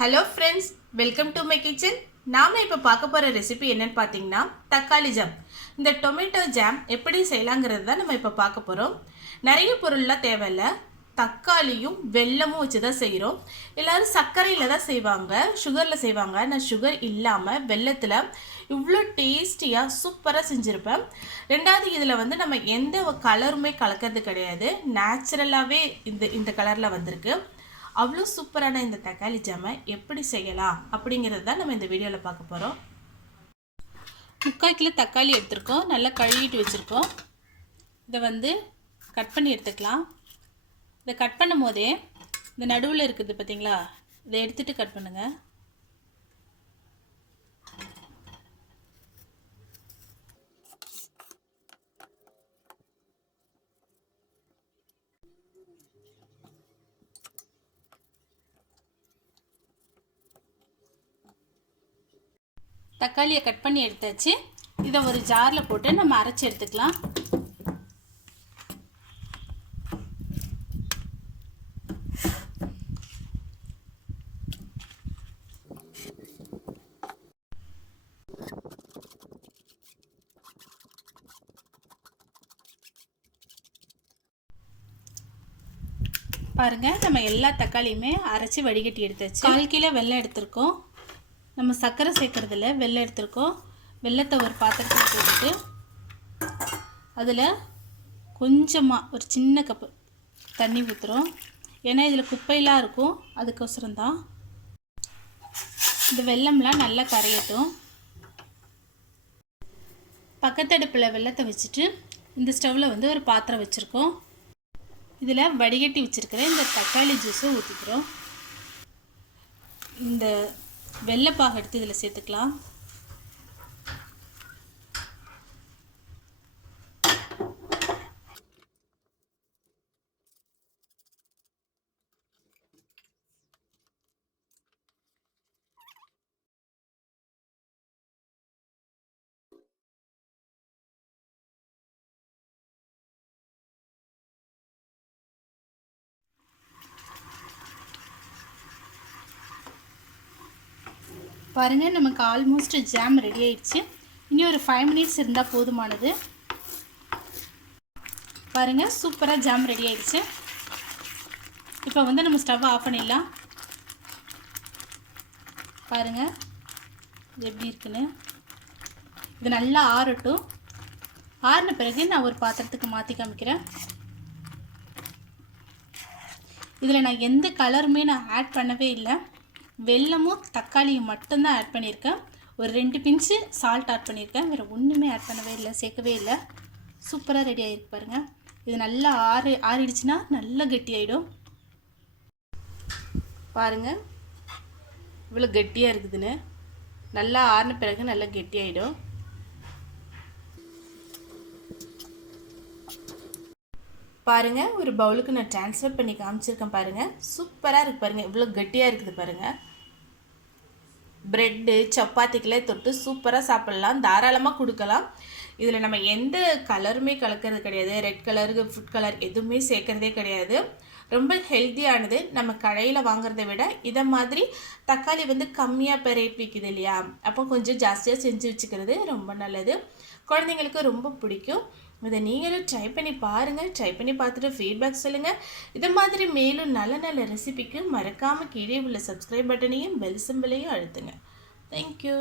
Hello friends, welcome to my kitchen. நாம் இப்போ பார்க்க போகிற ரெசிபி என்னன்னு பார்த்தீங்கன்னா தக்காளி ஜாம். இந்த டொமேட்டோ ஜாம் எப்படி செய்யலாங்கிறது தான் நம்ம இப்போ பார்க்க போகிறோம். நிறைய பொருள்லாம் தேவையில்லை, தக்காளியும் வெல்லமும் வச்சு தான் செய்கிறோம். எல்லோரும் சர்க்கரையில் தான் செய்வாங்க, சுகரில் செய்வாங்க. நான் சுகர் இல்லாமல் வெல்லத்தில் இவ்வளோ டேஸ்டியாக சூப்பராக செஞ்சுருப்பேன். ரெண்டாவது, இதில் வந்து நம்ம எந்த கலருமே கலக்கிறது கிடையாது, நேச்சுரலாகவே இந்த கலரில் வந்திருக்கு. அவ்வளோ சூப்பரான இந்த தக்காளி ஜாமை எப்படி செய்யலாம் அப்படிங்கிறது தான் நம்ம இந்த வீடியோவில் பார்க்க போகிறோம். 3/4 கிலோ தக்காளி எடுத்துருக்கோம், நல்லா கழுவிட்டு வச்சுருக்கோம். இதை வந்து கட் பண்ணி எடுத்துக்கலாம். இதை கட் பண்ணும் போதே இந்த நடுவில் இருக்குது பார்த்தீங்களா, இதை எடுத்துகிட்டு கட் பண்ணுங்கள். தக்காளியை கட் பண்ணி எடுத்தாச்சு. இதை ஒரு ஜாரில் போட்டு நம்ம அரைச்சி எடுத்துக்கலாம். பாருங்கள், நம்ம எல்லா தக்காளியுமே அரைச்சி வடிகட்டி எடுத்தாச்சு. 1/4 கிலோ வெல்லம் எடுத்திருக்கோம். நம்ம சர்க்கரை சேர்க்குறதில்ல, வெல்லம் எடுத்துருக்கோம். வெல்லத்தை ஒரு பாத்திரத்தில் போட்டுட்டு அதில் கொஞ்சமாக ஒரு சின்ன கப்பு தண்ணி ஊற்றுறோம். ஏன்னா இதில் குப்பையெல்லாம் இருக்கும், அதுக்கோசரம் தான். இந்த வெல்லம்லாம் நல்லா கரையட்டும். பக்கத்தடுப்பில் வெல்லத்தை வச்சுட்டு இந்த ஸ்டவ்வில் வந்து ஒரு பாத்திரம் வச்சுருக்கோம். இதில் வடிகட்டி வச்சுருக்கிற இந்த தக்காளி ஜூஸை ஊற்றிக்கிறோம். இந்த வெள்ளைப்பாக எடுத்து இதில் சேர்த்துக்கலாம். பாருங்கள், நமக்கு ஆல்மோஸ்ட் ஜாம் ரெடி ஆயிடுச்சு. இனி ஒரு 5 மினிட்ஸ் இருந்தால் போதுமானது. பாருங்கள், சூப்பராக ஜாம் ரெடி ஆயிடுச்சு. இப்போ வந்து நம்ம ஸ்டவ் ஆஃப் பண்ணிடலாம். பாருங்கள் எப்படி இருக்குன்னு. இது நல்லா ஆறட்டும். ஆறின பிறகு நான் ஒரு பாத்திரத்துக்கு மாற்றி காமிக்கிறேன். இதில் நான் எந்த கலருமே நான் ஆட் பண்ணவே இல்லை, வெல்லமும் தக்காளியும் மட்டும்தான் ஆட் பண்ணியிருக்கேன். ஒரு 2 பிஞ்சு சால்ட் ஆட் பண்ணியிருக்கேன், வேறு ஒன்றுமே ஆட் பண்ணவே இல்லை, சேர்க்கவே இல்லை. சூப்பராக ரெடி ஆகிருக்கு பாருங்கள். இது நல்லா ஆறிடுச்சுன்னா நல்லா கெட்டியாயிடும். பாருங்கள் இவ்வளோ கெட்டியாக இருக்குதுன்னு. நல்லா ஆறின பிறகு நல்லா கெட்டியாயிடும். பாருங்கள், ஒரு பவுலுக்கு நான் ட்ரான்ஸ்ஃபர் பண்ணி காமிச்சிருக்கேன். பாருங்கள், சூப்பராக இருக்குது. பாருங்கள் இவ்வளோ கெட்டியாக இருக்குது பாருங்கள். ப்ரெட்டு சப்பாத்திக்கெல்லாம் தொட்டு சூப்பராக சாப்பிட்லாம், தாராளமாக கொடுக்கலாம். இதில் நம்ம எந்த கலருமே கலக்கிறது கிடையாது, ரெட் கலருக்கு ஃபுட் கலர் எதுவுமே சேர்க்குறதே கிடையாது. ரொம்ப ஹெல்த்தியானது. நம்ம கடையில் வாங்குறதை விட இதை மாதிரி தக்காளி வந்து கம்மியாக இப்போ ரேட் விற்கிது இல்லையா, அப்போ கொஞ்சம் ஜாஸ்தியாக செஞ்சு வச்சுக்கிறது ரொம்ப நல்லது. குழந்தைங்களுக்கு ரொம்ப பிடிக்கும். இதை நீங்களும் ட்ரை பண்ணி பாருங்கள். ட்ரை பண்ணி பார்த்துட்டு ஃபீட்பேக் சொல்லுங்கள். இது மாதிரி மேலும் நல்ல நல்ல ரெசிபிக்கு மறக்காமல் கீழே உள்ள சப்ஸ்கிரைப் பட்டனையும் பெல் சிம்பிளையும் அழுத்துங்க. தேங்க்யூ.